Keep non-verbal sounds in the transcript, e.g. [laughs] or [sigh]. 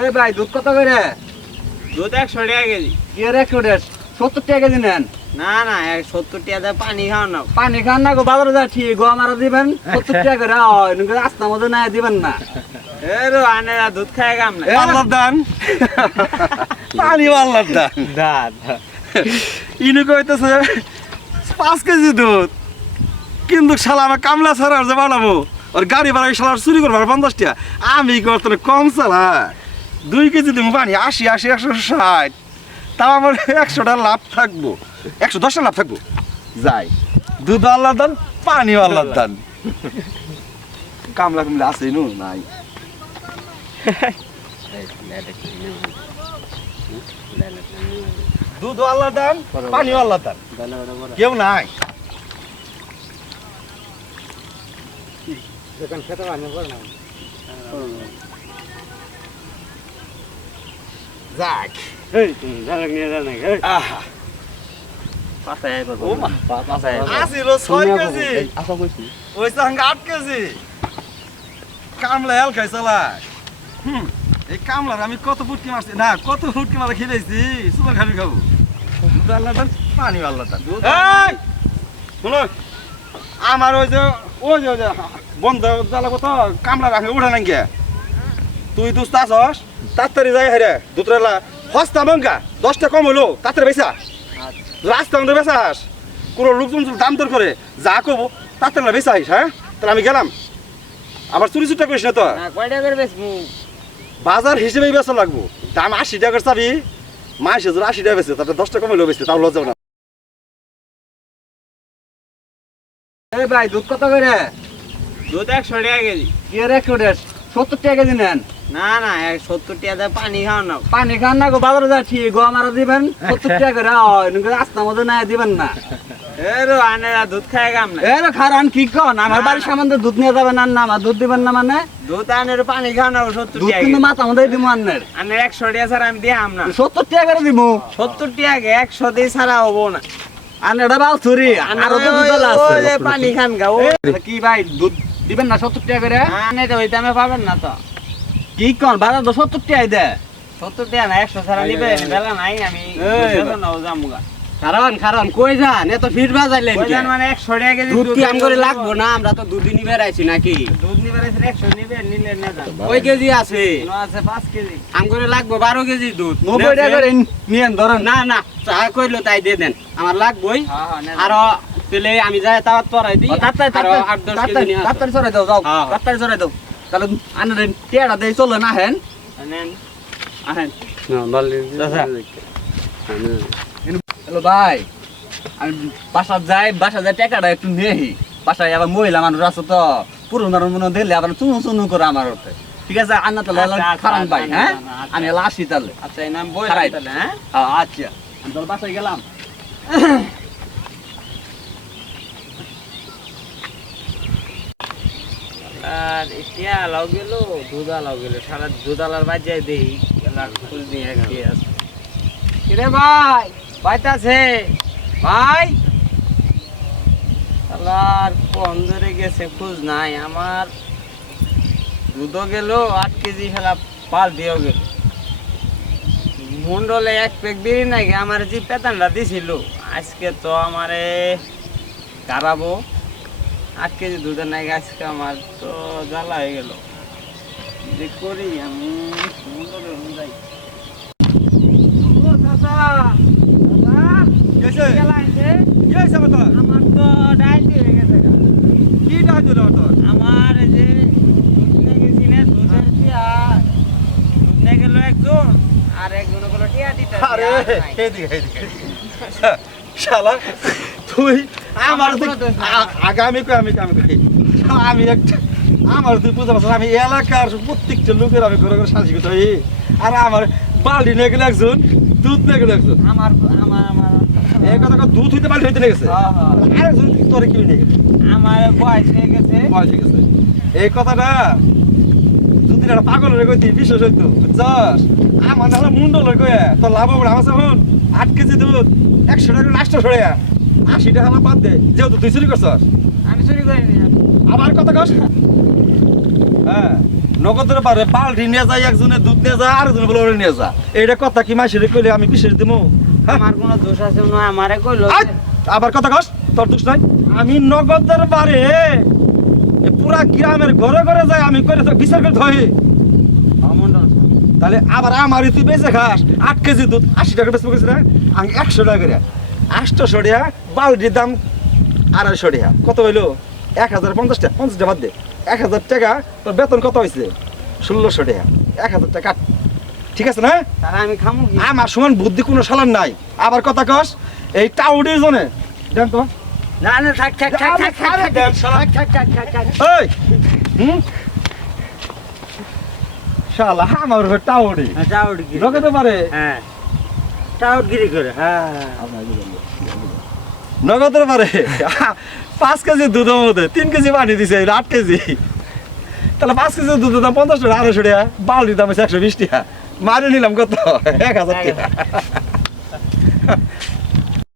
এই ভাই দুধ কত করে? দুধ একশো টাকা কেজি। কি এর একশো সত্তর টাকা কেজি নেন। না না এক সত্তর টাকা দিয়ে পানি খাও না। পানি খান না গো বাজারে যা ঠিক গো আমার দিবেন। সত্তর [laughs] টাকা করে হয় রাস্তা না দিবেন না। এরো আনেরা দুধ খায় কাম না এ, দান। পানি আল্লাহর দান। [laughs] দাদ ইনু কইতেছে পাঁচ কেজি দুধ। কিন্তু শালা আমার কামলা ছাড়া আর যে বানাবো ওর গাড়ি ভাড়া শালা চুরি করবার পঞ্চাশ টাকা। আমি করতে কম চালা দুই কেজি দিব পানি, আশি আশি, একশো ষাট। তাও আমার একশোটা লাভ থাকব। একশো দশটা লাভ থাকব। যাই। দুধ আল্লাহ দান, পানি আল্লাহর দান। কামলা কামলা আছে নু নাই। দুধ আল্লাহর দান, পানি আল্লাহর দান। কেউ নাই। যাক আহা ও মা আসিল ছয় কেজি ওই সঙ্গে আট কেজি কামলা হেল খাই চালায় হুম এই কামলার আমি কত ফুটকি মারছি না কত ফুটকি মারা খেলেছি সুপার খাবি খাব দুধ আল্লাহ দান পানি আল্লাহ দান এই! শুনো আমার ওই যে ওই যে ওই বন্ধ জ্বালা কত কামলা রাখে উঠে নাকি তুই দুস্ত আসস তাড়াতাড়ি যাই হারে। দুতরালা হস্তা মঙ্গা দশটা কম হলো তাড়াতাড়ি বেসা রাস্তা মধ্যে বেসাস কোনো লোকজন দাম দর করে যা কবো তাড়াতাড়ি বেসা আইস হ্যাঁ? তাহলে আমি গেলাম। আবার চুরি চুটা করিস না তো? টাকা করে বাজার হিসেবেই বেচা লাগবো। দাম আশি টাকার চাবি। মাস হাজার আশি টাকা বেচে তারপরে দশ টাকা কমে বেচতে তাও লজ্জাও না। ভাই দুধ কত করে? দুধ একশো টাকা কেজি। কি এর একশো দেড়? সত্তর টাকা কেজি নেন। না না এক সত্তর টাকা দিয়ে পানি খাও না। পানি খান না গো বাজারে যা ঠিক গো আমার দিবেন [laughs] সত্তর টাকা করে নাকি রাস্তা মধ্যে না দিবেন না। এরো আনেরা দুধ খায় না। খারান কি কন? আমার বাড়ির সামনে দুধ নিয়ে যাবেন আর না আমার দুধ দিবেন না মানে? দুধ আনের পানি খাও না সত্তর দুধ কিন্তু মাথা দিব আন্নের। আনের একশো টাকা ছাড়া আমি না। সত্তর টাকা করে দিব সত্তর টাকা একশো দিয়ে ছাড়া হব না। বাল তো দুধ আছে। পানি খান গা ও। কি ভাই দুধ দিবেন না সত্তর টাকা করে? আনে ওই দামে পাবেন না তো। কি কন বাজার তো সত্তর টাকাই দেয় সত্তর টাকা না একশো ছাড়া নিবে বেলা নাই আমি জামুগা কারণ কারণ কই যান? এত ফিট বাজাইলেন ওইখান মানে একশো টাকা কেজি দুধ কি আম করে লাগবো না? আমরা তো দুদিন নিবে রাইছি নাকি? দুধ নিবে একশো নিবে নিলে না যান। কই কেজি আছে? পাঁচ কেজি। আম করে লাগবো বারো কেজি দুধ। নব্বই টাকা করে নিয়েন ধরেন। না না যা কইলো তাই দিয়ে দেন। আমার লাগবই। হ্যাঁ হ্যাঁ আরও পেলে আমি যাই তাওয়াত পরাই দিই। তাড়াতাড়ি, আসো। তাড়াতাড়ি চড়াই দাও যাও। হ্যাঁ। তাড়াতাড়ি চড়াই দাও। তাহলে আনারে টেড়া দেই চলো না হেন? নেন আহেন হ্যালো ভাই আমি বাসা যাই বাসা যাই টাকাটা একটু নেহি বাসায় আবার মহিলা মানুষ আছে তো পুরো মানুষ মনে দিলে আবার চুনু চুনু করে আমার ওতে। ঠিক আছে আন্না তাহলে আচ্ছা, খারান ভাই আচ্ছা, হ্যাঁ? আচ্ছা, আচ্ছা। আমি এলা আসি তাহলে। আচ্ছা এই নাম বই তাহলে হ্যাঁ হ্যাঁ, আচ্ছা আমি তাহলে বাসায় গেলাম। আর এতিয়া আলাও গেল, দুধ আলাও গেল। সারা দুধ আলার বাজায় দেই ফুল দিয়ে কি আছে। কিরে ভাই বাইতে আছে ভাই? আলার কোন ধরে গেছে, খোঁজ নাই। আমার দুধও গেল, আট কেজি ফেলা পাল দিয়েও গেল। মন্ডলে এক পেক বিড়ি নাকি? আমার যে পেতানটা দিছিল, আজকে তো আমারে কারাবো। আট কেজি দুধের নাকি আজকে আমার তো জ্বালা হয়ে গেল। যে করি আমি? যাই দাদা দাদা আমার তো। ডায়েরি হয়ে গেছে কি ডাক দিল তোর আমার এই যে দুধ নিয়ে গেছি না দুধের টিয়া। দুধ নিয়ে গেল একজন আর একজন গেল টিয়া দিতে আরে এদিকে এদিকে শালা তুই আমার কই আমি আমি কই? আমি একটা আমার তুই পারছিস আমি এলাকার প্রত্যেকটা লোকের আমি ঘরে ঘরে সাজি করতে আর আমার বালতি নিয়ে গেলে একজন দুধ নিয়ে গেলে একজন। আমার আমার আমার এই কথা কথা দুধ হইতে বালতি হইতে লেগেছে হ্যাঁ, হ্যাঁ। আরেকজন তোরে কি নিয়ে গেছে আমার বয়স হয়ে গেছে। বয়স হয়ে গেছে। এই কথাটা যদি একটা পাগল হয়ে কইতি বিশ্বাস হইতো। বুঝছস আমার মুন্ডল হয়ে কয়ে তোর লাভ হবে আমার আট কেজি দুধ একশো টাকা লাস্ট সরে আশি টাকা আমার বাদ দে। যেহেতু তুই চুরি করছস। আমি চুরি করিনি আবার কথা কস। হ্যাঁ নগদের পারে বালতি নিয়ে যায় একজনে দুধ নিয়ে যায় আরেকজনে বলে ওরে নিয়ে যা এইটা কথা কি মাসিরে কইলে আমি বিশেষ দিমু? হ্যাঁ। আমার কোনো দোষ আছে না আমারে কইলো আবার কথা কস তোর দোষ নাই। আমি নগদের এ পুরা গ্রামের ঘরে ঘরে যাই আমি করে বিচার করে ধরি। তাহলে আবার আমার তুই বেঁচে খাস। আট কেজি দুধ আশি টাকা বেচবো গেছি না আমি একশো টাকা করে আটশোশো টাকা বালতির দাম আড়াইশো টাকা কত হইল? এক হাজার পঞ্চাশ টাকা পঞ্চাশ টাকা বাদ দে। এক হাজার টাকা তোর বেতন কত হয়েছে ষোলোশো টাকা। এক হাজার টাকা। ঠিক আছে না? আমি খামু আমার সমান বুদ্ধি কোনো সালান নাই। আবার কথা কস এই টাউডির জন্য দেন তো। না না থাক থাক থাক থাক থাক থাক থাক থাক থাক থাক হুম? শালা আমার টাউডি। টাউট গিরি ঢোকাতে পারে। হ্যাঁ। টাউট গিরি করে হ্যাঁ। নগদের পারে। [laughs] পাঁচ কেজি দুধের মধ্যে তিন কেজি পানি দিছে আট কেজি। তাহলে পাঁচ কেজি দুধের দাম পঞ্চাশ টাকা আড়াইশো টাকা বাউলির দাম একশো বিশ টাকা। মারি নিলাম কত? এক হাজার টাকা।